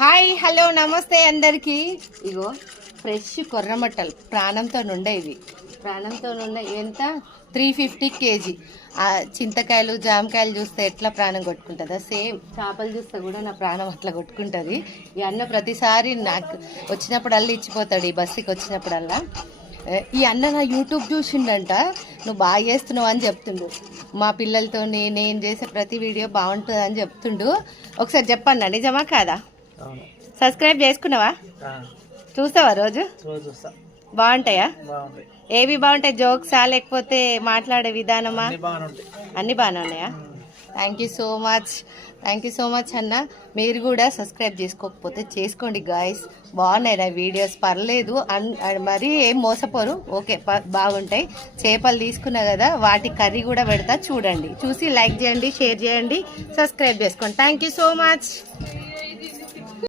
Hi hello నమస్తే అందరికి. ఇగో fresh కొర్రమట్టలు ప్రాణంతో నుండే ఇవి. ప్రాణంతో నుండే ఎంత 350 kg. చింతకాయలు జామకాయలు చూస్తే ఎట్లా ప్రాణం కొట్టుకుంటుందా సేమ్ చేపలు చూస్తే కూడా నా ప్రాణం అట్లా కొట్టుకుంటుంది. ఈ అన్న ప్రతిసారి నాకు వచ్చినప్పుడల్లా ఇచ్చిపోతాడు. ఈ బస్సుకి వచ్చినప్పుడల్లా ఈ అన్న నా యూట్యూబ్ చూసిండంట, నువ్వు బాగా చేస్తున్నావు అని చెప్తుండు. మా పిల్లలతో నేను చేసే ప్రతి వీడియో బాగుంటుంది అని చెప్తుండు. ఒకసారి చెప్పన్నా, నిజమా కాదా? సబ్స్క్రైబ్ చేసుకున్నావా? చూస్తావా రోజు? బాగుంటాయా? ఏవి బాగుంటాయి? జోక్సా లేకపోతే మాట్లాడే విధానమా? అన్ని బాగానే ఉన్నాయా? థ్యాంక్ యూ సో మచ్ అన్న. మీరు కూడా సబ్స్క్రైబ్ చేసుకోకపోతే చేసుకోండి గాయస్. బాగున్నాయి నా వీడియోస్, పర్లేదు. మరీ ఏం మోసపోరు, ఓకే బాగుంటాయి. చేపలు తీసుకున్నా కదా, వాటి కర్రీ కూడా పెడతా, చూడండి. చూసి లైక్ చేయండి, షేర్ చేయండి, సబ్స్క్రైబ్ చేసుకోండి. Thank you so much.